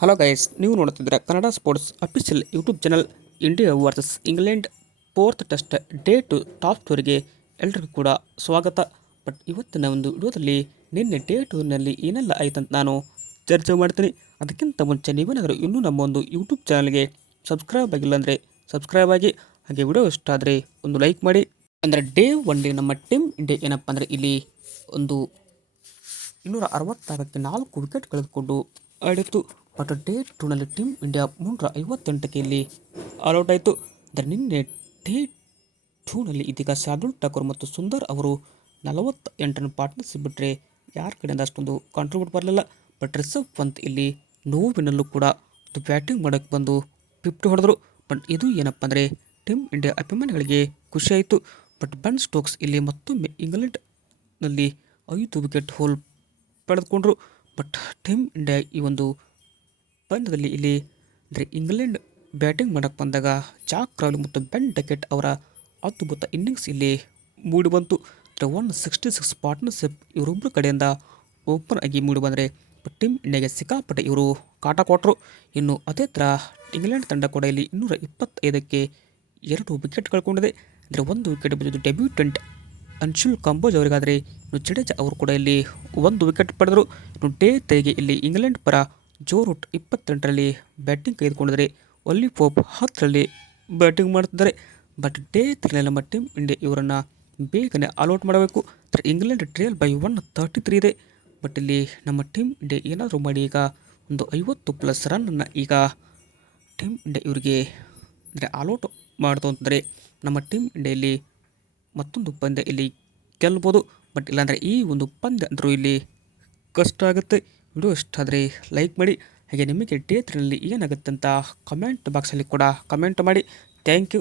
Hello guys ನೀವು ನೋಡ್ತಿದ್ದೀರಾ Kannada sports official YouTube channel India versus England fourth test day two top ಟೂರ್ಗೆ ಎಲ್ರಿಗೂ ಕೂಡ ಸ್ವಾಗತ. ಬಟ್ ಇವತ್ತಿನ ಒಂದು ವಿಡಿಯೋದಲ್ಲಿ ನಿನ್ನೆ ಡೇ ಟೂರ್ನಲ್ಲಿ ಏನೆಲ್ಲ ಆಯ್ತಂತ ನಾನು ಚರ್ಚೆ ಮಾಡ್ತೀನಿ. ಅದಕ್ಕಿಂತ ಮುಂಚೆ ನೀವೇನಾದರೂ ಇನ್ನೂ ನಮ್ಮ ಒಂದು ಯೂಟ್ಯೂಬ್ ಚಾನಲ್ಗೆ ಸಬ್ಸ್ಕ್ರೈಬ್ ಆಗಿಲ್ಲ ಅಂದರೆ ಸಬ್ಸ್ಕ್ರೈಬ್ ಆಗಿ, ಹಾಗೆ ವಿಡಿಯೋ ಇಷ್ಟ ಆದರೆ ಒಂದು ಲೈಕ್ ಮಾಡಿ. ಅಂದರೆ ಡೇ ಒನ್ ಡೇ ನಮ್ಮ ಟೀಮ್ ಇಂಡಿಯಾ ಏನಪ್ಪ ಅಂದರೆ ಇಲ್ಲಿ ಒಂದು ಇನ್ನೂರ ಅರವತ್ತಾರಕ್ಕೆ ನಾಲ್ಕು ವಿಕೆಟ್ ಕಳೆದುಕೊಂಡು ಆಡಿತ್ತು. ಬಟ್ ಡೇ ಟೂನಲ್ಲಿ ಟೀಮ್ ಇಂಡಿಯಾ ಮುನ್ನೂರ ಐವತ್ತೆಂಟಕ್ಕೆ ಇಲ್ಲಿ ಆಲ್ಔಟ್ ಆಯಿತು ಅಂದರೆ ನಿನ್ನೆ ಡೇ ಟೂನಲ್ಲಿ ಇದೀಗ ಶಾರ್ದುಲ್ ಠಾಕೂರ್ ಮತ್ತು ಸುಂದರ್ ಅವರು ನಲವತ್ತ ಎಂಟನ್ನು ಪಾರ್ಟ್ನರ್ಶಿಪ್ ಬಿಟ್ಟರೆ ಯಾರ ಕಡೆಯಿಂದ ಅಷ್ಟೊಂದು ಕಾಂಟ್ರಿಬ್ಯೂಟ್ ಬರಲಿಲ್ಲ. ಬಟ್ ರಿಷಬ್ ಪಂತ್ ಇಲ್ಲಿ ನೋವಿನಲ್ಲೂ ಕೂಡ ಒಂದು ಬ್ಯಾಟಿಂಗ್ ಮಾಡೋಕ್ಕೆ ಬಂದು ಫಿಫ್ಟಿ ಹೊಡೆದ್ರು. ಬಟ್ ಇದು ಏನಪ್ಪ ಅಂದರೆ ಟೀಮ್ ಇಂಡಿಯಾ ಅಭಿಮಾನಿಗಳಿಗೆ ಖುಷಿಯಾಯಿತು. ಬಟ್ ಬನ್ ಸ್ಟೋಕ್ಸ್ ಇಲ್ಲಿ ಮತ್ತೊಮ್ಮೆ ಇಂಗ್ಲೆಂಡ್ನಲ್ಲಿ ಐದು ವಿಕೆಟ್ ಹೋಲ್ ಪಡೆದುಕೊಂಡ್ರು. ಬಟ್ ಟೀಮ್ ಇಂಡಿಯಾ ಈ ಒಂದು ಪಂದ್ಯದಲ್ಲಿ ಇಲ್ಲಿ ಅಂದರೆ ಇಂಗ್ಲೆಂಡ್ ಬ್ಯಾಟಿಂಗ್ ಮಾಡೋಕ್ಕೆ ಬಂದಾಗ ಜಾಕ್ ಕ್ರಾವ್ಲಿ ಮತ್ತು ಬೆನ್ ಡಕೆಟ್ ಅವರ ಅದ್ಭುತ ಇನ್ನಿಂಗ್ಸ್ ಇಲ್ಲಿ ಮೂಡಿ ಬಂತು. ಅಂದರೆ ಒನ್ ಸಿಕ್ಸ್ಟಿ ಸಿಕ್ಸ್ ಪಾರ್ಟ್ನರ್ಶಿಪ್ ಇವರೊಬ್ಬರ ಕಡೆಯಿಂದ ಓಪನ್ ಆಗಿ ಮೂಡಿ ಬಂದರೆ ಟೀಮ್ ಇಂಡಿಯಾಗೆ ಸಿಕ್ಕಾಪಟ್ಟೆ ಇವರು ಕಾಟ ಕೊಟ್ಟರು ಇನ್ನು ಅದೇ ಥರ ಇಂಗ್ಲೆಂಡ್ ತಂಡ ಕೂಡ ಇಲ್ಲಿ ಇನ್ನೂರ ಇಪ್ಪತ್ತೈದಕ್ಕೆ ಎರಡು ವಿಕೆಟ್ ಕಳ್ಕೊಂಡಿದೆ. ಅಂದರೆ ಒಂದು wicket debut debutant Anshul Kamboj ಅವರಿಗಾದರೆ ಇನ್ನು ಜಡೇಜಾ ಅವರು ಕೂಡ ಇಲ್ಲಿ ಒಂದು ವಿಕೆಟ್ ಪಡೆದರು. ಇನ್ನು ಡೇ ತೆಗೆ ಇಲ್ಲಿ ಇಂಗ್ಲೆಂಡ್ ಪರ ಜೋ ರೂಟ್ ಇಪ್ಪತ್ತೆಂಟರಲ್ಲಿ ಬ್ಯಾಟಿಂಗ್ ತೆಗೆದುಕೊಂಡಿದ್ದಾರೆ. ಒಲ್ಲಿ ಪೋಪ್ ಹತ್ತರಲ್ಲಿ ಬ್ಯಾಟಿಂಗ್ ಮಾಡ್ತಿದ್ದಾರೆ ಬಟ್ ಡೇ ತ್ರೀ ನಮ್ಮ ಟೀಮ್ ಇಂಡಿಯಾ ಇವರನ್ನು ಬೇಗನೆ ಆಲ್ಔಟ್ ಮಾಡಬೇಕು. England trail by one thirty three ಇದೆ. ಬಟ್ ಇಲ್ಲಿ ನಮ್ಮ ಟೀಮ್ ಇಂಡಿಯಾ ಏನಾದರೂ ಮಾಡಿ ಈಗ ಒಂದು ಐವತ್ತು ಪ್ಲಸ್ ರನ್ನನ್ನು ಈಗ ಟೀಮ್ ಇಂಡಿಯಾ ಇವರಿಗೆ ಅಂದರೆ ಆಲ್ಔಟ್ ಮಾಡ್ತು ಅಂತಂದರೆ ನಮ್ಮ ಟೀಮ್ ಇಂಡಿಯಲ್ಲಿ ಮತ್ತೊಂದು ಪಂದ್ಯ ಇಲ್ಲಿ ಗೆಲ್ಬೋದು. ಬಟ್ ಇಲ್ಲಾಂದರೆ ಈ ಒಂದು ಪಂದ್ಯ ಅಂದರೂ ಇಲ್ಲಿ ಕಷ್ಟ ಆಗುತ್ತೆ. ವಿಡಿಯೋ ಇಷ್ಟ ಆದರೆ ಲೈಕ್ ಮಾಡಿ. ಹಾಗೆ ನಿಮಗೆ ಡೇ ತ್ರೀನಲ್ಲಿ ಏನಾಗುತ್ತೆ ಅಂತ ಕಮೆಂಟ್ ಬಾಕ್ಸಲ್ಲಿ ಕೂಡ ಕಮೆಂಟ್ ಮಾಡಿ. Thank you